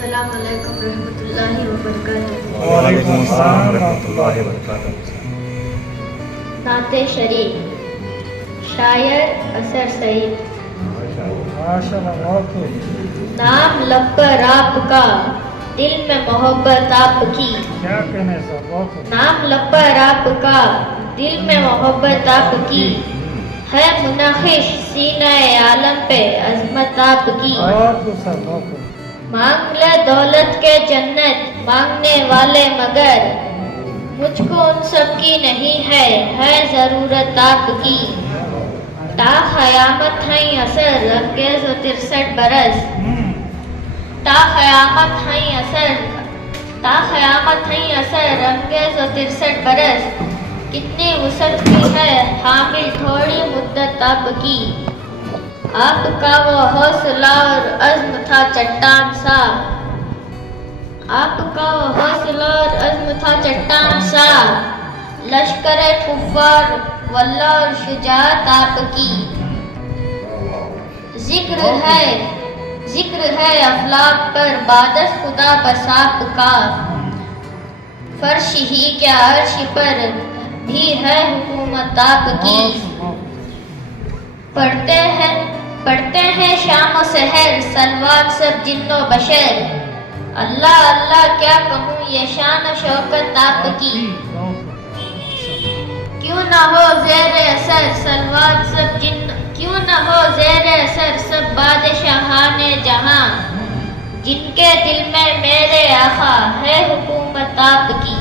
السلام علیکم ورحمۃ اللہ وبرکاتہ۔ وعلیکم السلام ورحمۃ اللہ وبرکاتہ۔ نعت شریف، شاعر اثر سعید۔ نام لب پر آپ کا، دل میں محبت آپ کی۔ کیا کہنے صاحب؟ نام لب پر آپ کا، دل میں محبت آپ کی، ہے منقش سینہ عالم پہ عظمت آپ کی۔ مانگ لے دولت کے جنت مانگنے والے مگر، مجھ کو ان سب کی نہیں ہے ضرورت آپ کی۔ تا قیامت ہیں اثر انگیز و 63 برس، تا قیامت ہیں اثر انگیز و 63 برس، کتنی وسعت کی ہے حامل تھوڑی مدت آپ کی۔ آپ کا وہ حوصلہ اور عزم تھا چٹان سا، آپ کا وہ حوصلہ اور عزم تھا چٹان سا، لشکر کفار واللہ اور شجاعت آپ کی۔ ذکر ہے افلاک پر بادش خدا بس آپ کا، فرش ہی کے عرش پر بھی ہے حکومت آپ کی۔ پڑھتے ہیں شام و سحر صلوات سب جن و بشر، اللہ اللہ کیا کہوں یہ شان و شوکت آپ کی۔ کیوں نہ ہو زیر اثر صلوات سب کیوں نہ ہو زیر اثر سب بادشاہان جہاں، جن کے دل میں میرے آقا ہے حکومت آپ کی۔